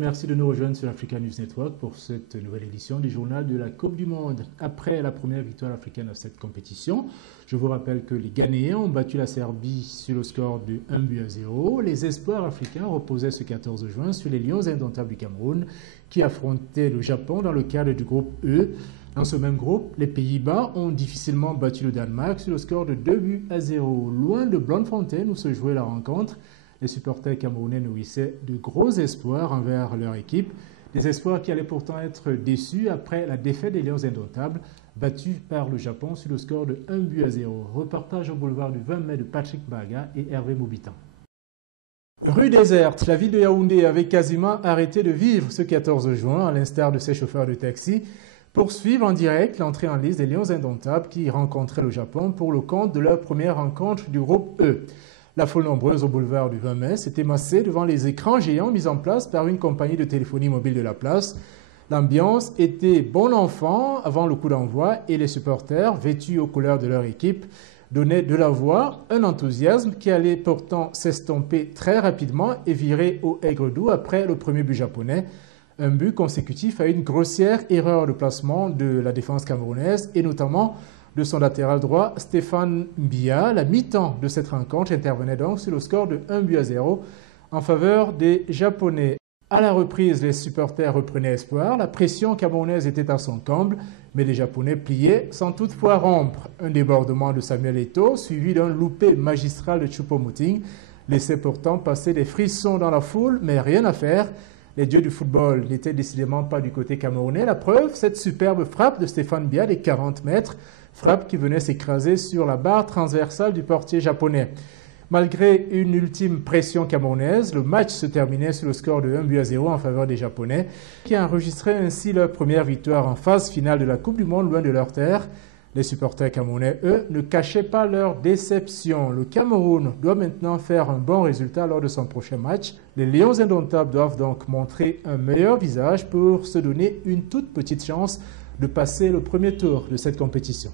Merci de nous rejoindre sur Africa News Network pour cette nouvelle édition du journal de la Coupe du Monde. Après la première victoire africaine à cette compétition, je vous rappelle que les Ghanéens ont battu la Serbie sur le score de 1-0. Les espoirs africains reposaient ce 14 juin sur les Lions indomptables du Cameroun qui affrontaient le Japon dans le cadre du groupe E. Dans ce même groupe, les Pays-Bas ont difficilement battu le Danemark sur le score de 2-0. Loin de Bloemfontein où se jouait la rencontre, les supporters camerounais nourrissaient de gros espoirs envers leur équipe, des espoirs qui allaient pourtant être déçus après la défaite des Lions indomptables, battus par le Japon sur le score de 1-0. Reportage au boulevard du 20 mai de Patrick Baga et Hervé Moubitan. Rue déserte, la ville de Yaoundé avait quasiment arrêté de vivre ce 14 juin, à l'instar de ses chauffeurs de taxi, pour suivre en direct l'entrée en liste des Lions indomptables qui rencontraient le Japon pour le compte de leur première rencontre du groupe E. La foule nombreuse au boulevard du 20 mai s'était massée devant les écrans géants mis en place par une compagnie de téléphonie mobile de la place. L'ambiance était bon enfant avant le coup d'envoi et les supporters, vêtus aux couleurs de leur équipe, donnaient de la voix, un enthousiasme qui allait pourtant s'estomper très rapidement et virer au aigre-doux après le premier but japonais. Un but consécutif à une grossière erreur de placement de la défense camerounaise et notamment de son latéral droit, Stéphane Mbia. La mi-temps de cette rencontre intervenait donc sur le score de 1-0 en faveur des Japonais. À la reprise, les supporters reprenaient espoir. La pression camerounaise était à son comble, mais les Japonais pliaient sans toutefois rompre. Un débordement de Samuel Eto'o, suivi d'un loupé magistral de Choupo-Moting, laissait pourtant passer des frissons dans la foule, mais rien à faire. Les dieux du football n'étaient décidément pas du côté camerounais. La preuve, cette superbe frappe de Stéphane Mbia des 40 mètres, frappe qui venait s'écraser sur la barre transversale du portier japonais. Malgré une ultime pression camerounaise, le match se terminait sur le score de 1-0 en faveur des Japonais, qui enregistraient ainsi leur première victoire en phase finale de la Coupe du Monde loin de leur terre. Les supporters camerounais, eux, ne cachaient pas leur déception. Le Cameroun doit maintenant faire un bon résultat lors de son prochain match. Les Lions indomptables doivent donc montrer un meilleur visage pour se donner une toute petite chance de passer le premier tour de cette compétition.